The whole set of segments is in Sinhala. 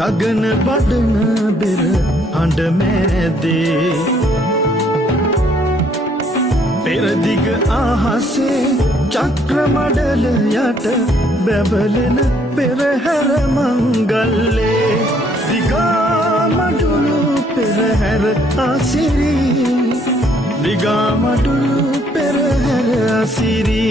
ගගන වඩන බෙර හඬ මෑදේ පෙරදිග අහසේ චක්‍ර මඩල යට බැබලෙන පෙරහැර මංගල්ලේ දිගා මඩුළු පෙරහැර අසිරි දිගා මඩුළු පෙරහැර අසිරි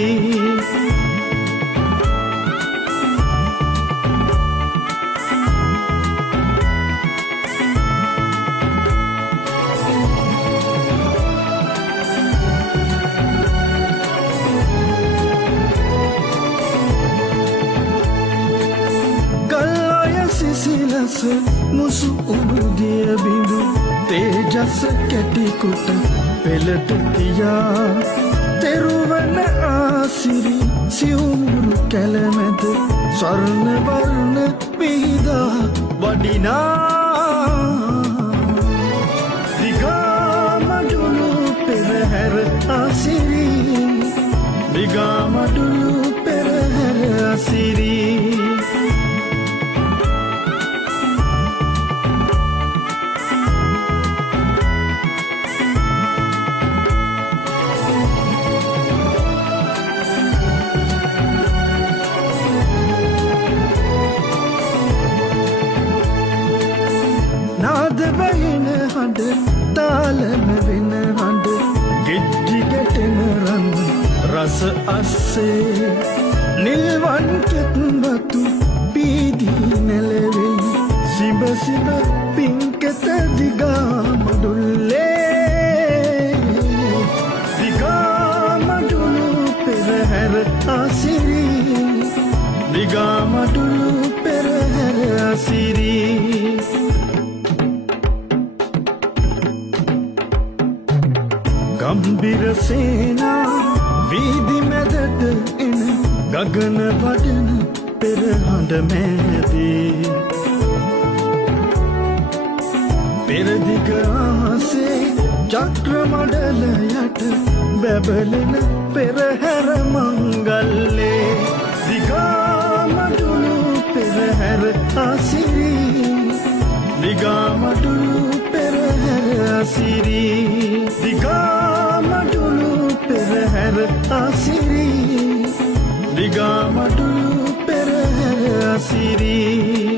මුසු උඩුදිය බිඳු තේජස් කැටිකුට පෙළට තියා තෙරුවන ආසිරි සිවුරු කැලමැද ස්වර්ණ වර්ණ පිහිදා වඩිනා දිගා මඩුළු පෙරහැර ආසිරි දිගා මඩුළු පෙරහැර ආසිරි වහින හඬ තාලම වෙන හඬ ගෙජ්ජි ගැටෙන රන් රස අස්සේ නිල්වන් කෙත්වතු පීදී නැලවෙයි සිඹ සිඹ පින්කත දිගා මඩුල්ලේ දිගා මඩුළු පෙරහැර අසිරි දිගා මඩුළු පෙරහැර අසිරි ගම්බිර සේනා වීදි මැදට එන ගගන වඩන පෙරහඬ මෑදේ පෙරදිග අහසේ චක්‍ර මඩල යට බැබලෙන පෙරහැර මංගල්ලේ දිගා මඩුළු පෙරහැර අසිරි දිගා මඩුළු පෙරහැර අසිරි දිගා මඩුළු පෙරහැර අසිරි දිගා මඩුළු පෙරහැර අසිරි